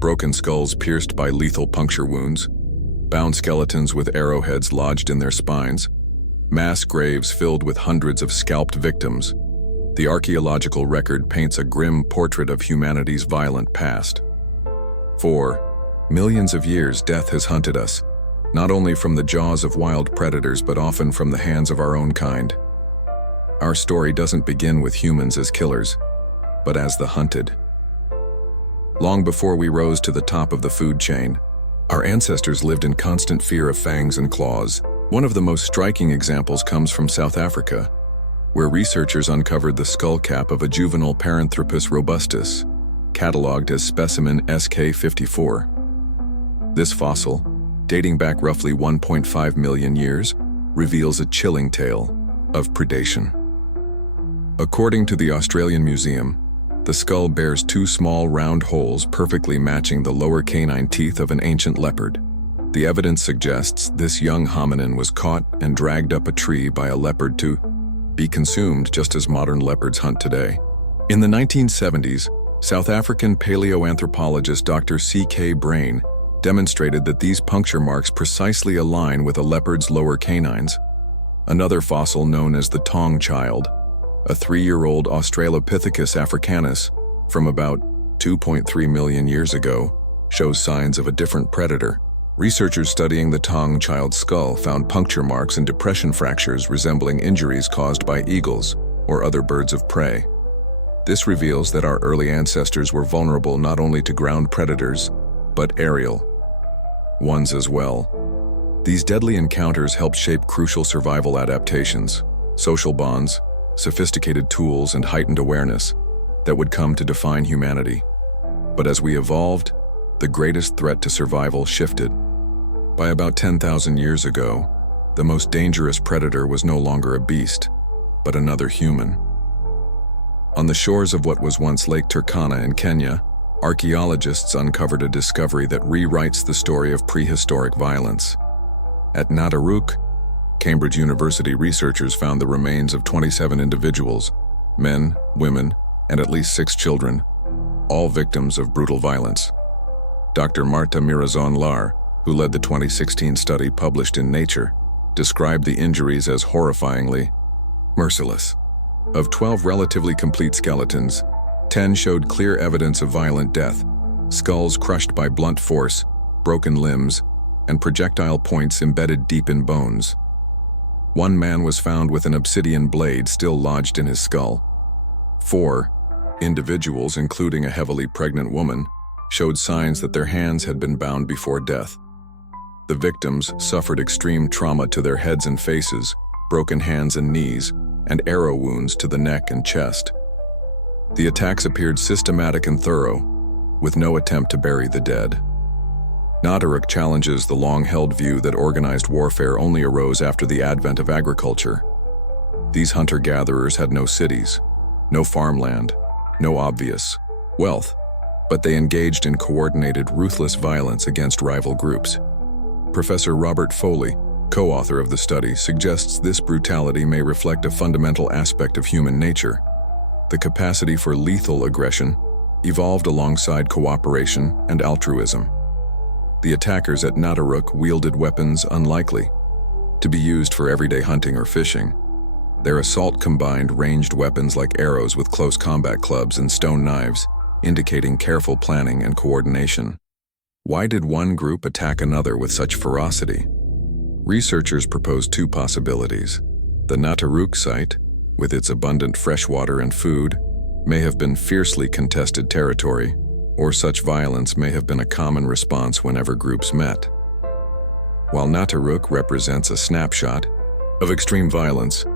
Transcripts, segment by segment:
broken skulls pierced by lethal puncture wounds, bound skeletons with arrowheads lodged in their spines, mass graves filled with hundreds of scalped victims. The archaeological record paints a grim portrait of humanity's violent past. For millions of years, death has hunted us, not only from the jaws of wild predators but often from the hands of our own kind. Our story doesn't begin with humans as killers, but as the hunted. Long before we rose to the top of the food chain, our ancestors lived in constant fear of fangs and claws. One of the most striking examples comes from South Africa, where researchers uncovered the skull cap of a juvenile Paranthropus robustus, catalogued as specimen SK54. This fossil, dating back roughly 1.5 million years, reveals a chilling tale of predation. According to the Australian Museum, the skull bears two small round holes perfectly matching the lower canine teeth of an ancient leopard. The evidence suggests this young hominin was caught and dragged up a tree by a leopard to be consumed just as modern leopards hunt today. In the 1970s, South African paleoanthropologist Dr. C.K. Brain demonstrated that these puncture marks precisely align with a leopard's lower canines. Another fossil known as the Tong child, a 3-year-old Australopithecus africanus from about 2.3 million years ago, shows signs of a different predator. Researchers studying the Tong child's skull found puncture marks and depression fractures resembling injuries caused by eagles or other birds of prey. This reveals that our early ancestors were vulnerable not only to ground predators, but aerial ones as well. These deadly encounters helped shape crucial survival adaptations, social bonds, sophisticated tools, and heightened awareness that would come to define humanity. But as we evolved, the greatest threat to survival shifted. By about 10,000 years ago, the most dangerous predator was no longer a beast, but another human. On the shores of what was once Lake Turkana in Kenya, archaeologists uncovered a discovery that rewrites the story of prehistoric violence. At Nataruk, Cambridge University researchers found the remains of 27 individuals, men, women, and at least 6 children, all victims of brutal violence. Dr. Marta Mirazon-Lar, who led the 2016 study published in Nature, described the injuries as horrifyingly merciless. Of 12 relatively complete skeletons, 10 showed clear evidence of violent death, skulls crushed by blunt force, broken limbs, and projectile points embedded deep in bones. One man was found with an obsidian blade still lodged in his skull. 4 individuals, including a heavily pregnant woman, showed signs that their hands had been bound before death. The victims suffered extreme trauma to their heads and faces, broken hands and knees, and arrow wounds to the neck and chest. The attacks appeared systematic and thorough, with no attempt to bury the dead. Nataruk challenges the long-held view that organized warfare only arose after the advent of agriculture. These hunter-gatherers had no cities, no farmland, no obvious wealth, but they engaged in coordinated, ruthless violence against rival groups. Professor Robert Foley, co-author of the study, suggests this brutality may reflect a fundamental aspect of human nature. The capacity for lethal aggression evolved alongside cooperation and altruism. The attackers at Nataruk wielded weapons unlikely to be used for everyday hunting or fishing. Their assault combined ranged weapons like arrows with close combat clubs and stone knives, indicating careful planning and coordination. Why did one group attack another with such ferocity? Researchers proposed 2 possibilities. The Nataruk site, with its abundant freshwater and food, may have been fiercely contested territory, or such violence may have been a common response whenever groups met. While Nataruk represents a snapshot of extreme violence,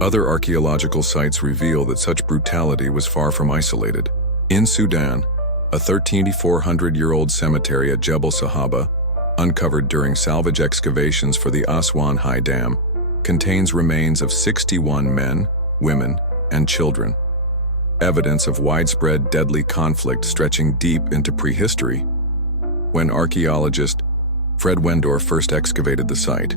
other archaeological sites reveal that such brutality was far from isolated. In Sudan, a 1,400-year-old cemetery at Jebel Sahaba, uncovered during salvage excavations for the Aswan High Dam, contains remains of 61 men, women, and children. Evidence of widespread deadly conflict stretching deep into prehistory. When archaeologist Fred Wendorf first excavated the site,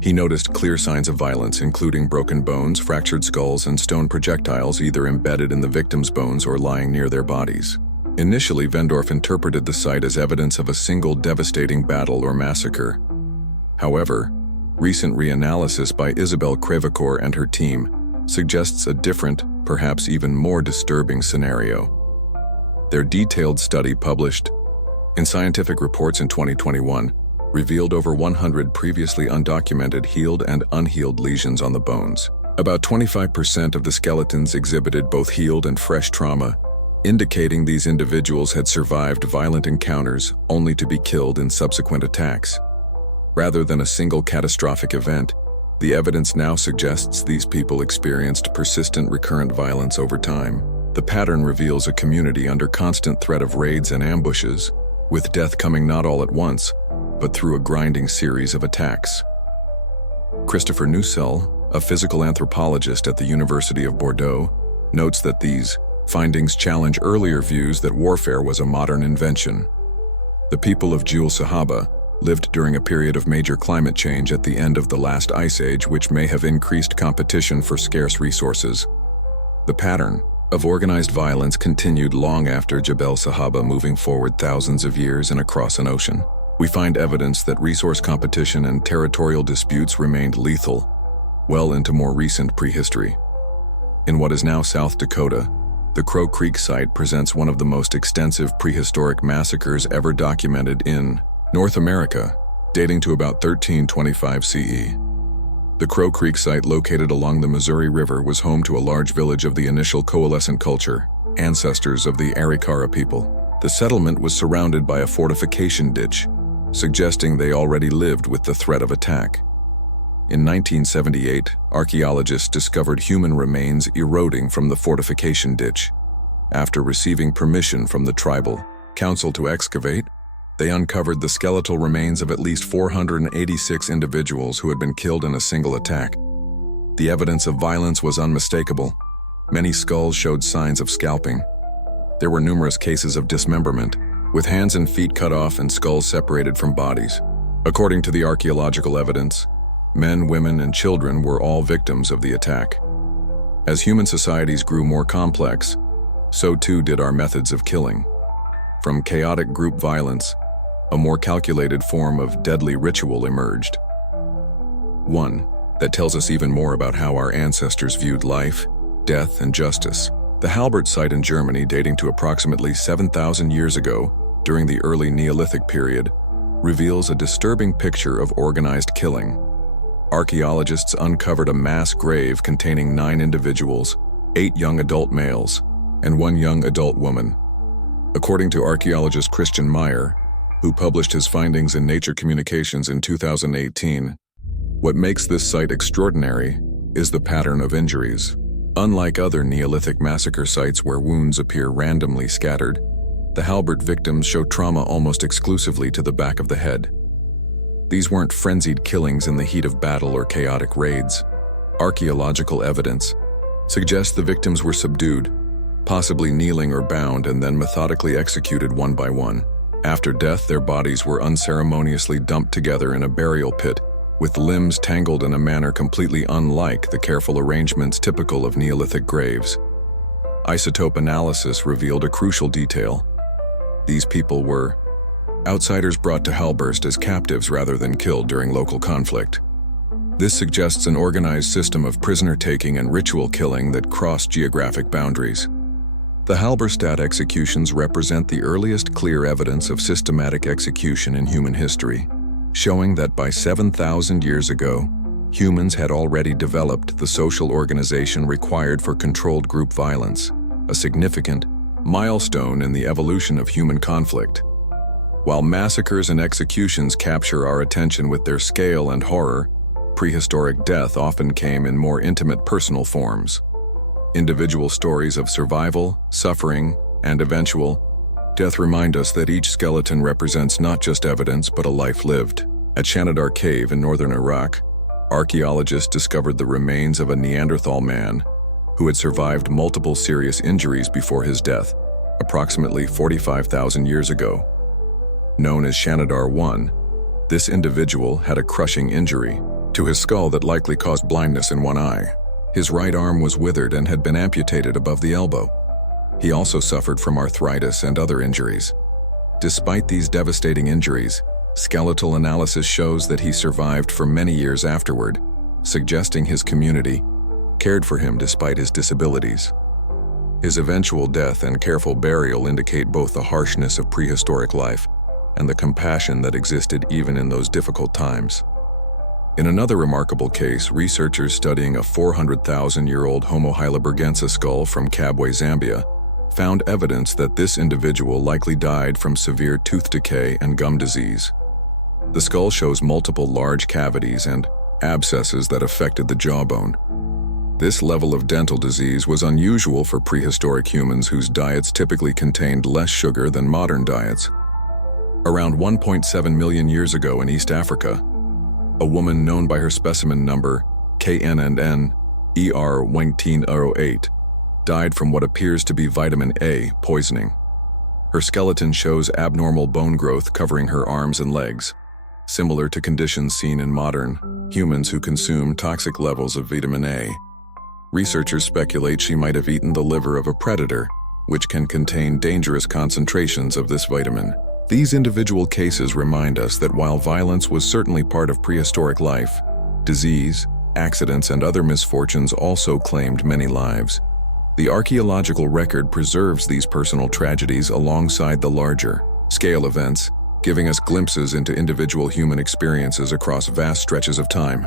he noticed clear signs of violence, including broken bones, fractured skulls, and stone projectiles either embedded in the victims' bones or lying near their bodies. Initially, Vendorf interpreted the site as evidence of a single devastating battle or massacre. However, recent reanalysis by Isabel Crevecoeur and her team suggests a different, perhaps even more disturbing scenario. Their detailed study, published in Scientific Reports in 2021, revealed over 100 previously undocumented healed and unhealed lesions on the bones. About 25% of the skeletons exhibited both healed and fresh trauma, indicating these individuals had survived violent encounters only to be killed in subsequent attacks. Rather than a single catastrophic event, the evidence now suggests these people experienced persistent recurrent violence over time. The pattern reveals a community under constant threat of raids and ambushes, with death coming not all at once, but through a grinding series of attacks. Christopher Nussel, a physical anthropologist at the University of Bordeaux, notes that these findings challenge earlier views that warfare was a modern invention. The people of Jul Sahaba lived during a period of major climate change at the end of the last ice age, which may have increased competition for scarce resources. The pattern of organized violence continued long after Jebel Sahaba, moving forward thousands of years and across an ocean. We find evidence that resource competition and territorial disputes remained lethal well into more recent prehistory. In what is now South Dakota, the Crow Creek site presents one of the most extensive prehistoric massacres ever documented in North America, dating to about 1325 CE. The Crow Creek site, located along the Missouri River, was home to a large village of the initial coalescent culture, ancestors of the Arikara people. The settlement was surrounded by a fortification ditch, suggesting they already lived with the threat of attack. In 1978, archaeologists discovered human remains eroding from the fortification ditch. After receiving permission from the tribal council to excavate, they uncovered the skeletal remains of at least 486 individuals who had been killed in a single attack. The evidence of violence was unmistakable. Many skulls showed signs of scalping. There were numerous cases of dismemberment, with hands and feet cut off and skulls separated from bodies. According to the archaeological evidence, men, women, and children were all victims of the attack. As human societies grew more complex, so too did our methods of killing. From chaotic group violence, a more calculated form of deadly ritual emerged. One that tells us even more about how our ancestors viewed life, death, and justice. The Halbert site in Germany, dating to approximately 7,000 years ago, during the early Neolithic period, reveals a disturbing picture of organized killing. Archaeologists uncovered a mass grave containing 9 individuals, 8 young adult males, and 1 young adult woman. According to archaeologist Christian Meyer, who published his findings in Nature Communications in 2018, what makes this site extraordinary is the pattern of injuries. Unlike other Neolithic massacre sites where wounds appear randomly scattered, the Halbert victims show trauma almost exclusively to the back of the head. These weren't frenzied killings in the heat of battle or chaotic raids. Archaeological evidence suggests the victims were subdued, possibly kneeling or bound, and then methodically executed one by one. After death, their bodies were unceremoniously dumped together in a burial pit, with limbs tangled in a manner completely unlike the careful arrangements typical of Neolithic graves. Isotope analysis revealed a crucial detail. These people were outsiders brought to Halberst as captives rather than killed during local conflict. This suggests an organized system of prisoner-taking and ritual killing that crossed geographic boundaries. The Halberstadt executions represent the earliest clear evidence of systematic execution in human history, showing that by 7,000 years ago, humans had already developed the social organization required for controlled group violence, a significant milestone in the evolution of human conflict. While massacres and executions capture our attention with their scale and horror, prehistoric death often came in more intimate personal forms. Individual stories of survival, suffering, and eventual death remind us that each skeleton represents not just evidence but a life lived. At Shanidar Cave in northern Iraq, archaeologists discovered the remains of a Neanderthal man who had survived multiple serious injuries before his death, approximately 45,000 years ago. Known as Shanidar I, this individual had a crushing injury to his skull that likely caused blindness in one eye. His right arm was withered and had been amputated above the elbow. He also suffered from arthritis and other injuries. Despite these devastating injuries, skeletal analysis shows that he survived for many years afterward, suggesting his community cared for him despite his disabilities. His eventual death and careful burial indicate both the harshness of prehistoric life and the compassion that existed even in those difficult times. In another remarkable case, researchers studying a 400,000-year-old Homo heidelbergensis skull from Kabwe, Zambia, found evidence that this individual likely died from severe tooth decay and gum disease. The skull shows multiple large cavities and abscesses that affected the jawbone. This level of dental disease was unusual for prehistoric humans whose diets typically contained less sugar than modern diets. Around 1.7 million years ago in East Africa, a woman known by her specimen number KNNN ER1908 died from what appears to be vitamin A poisoning. Her skeleton shows abnormal bone growth covering her arms and legs, similar to conditions seen in modern humans who consume toxic levels of vitamin A. Researchers speculate she might have eaten the liver of a predator, which can contain dangerous concentrations of this vitamin. These individual cases remind us that while violence was certainly part of prehistoric life, disease, accidents, and other misfortunes also claimed many lives. The archaeological record preserves these personal tragedies alongside the larger scale events, giving us glimpses into individual human experiences across vast stretches of time.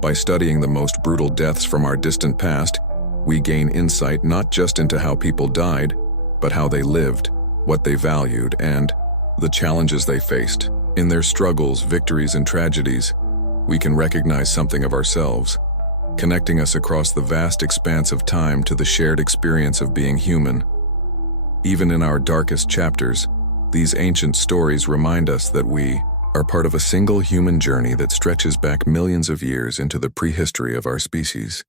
By studying the most brutal deaths from our distant past, we gain insight not just into how people died, but how they lived, what they valued, and the challenges they faced. In their struggles, victories, and tragedies, we can recognize something of ourselves, connecting us across the vast expanse of time to the shared experience of being human. Even in our darkest chapters, these ancient stories remind us that we are part of a single human journey that stretches back millions of years into the prehistory of our species.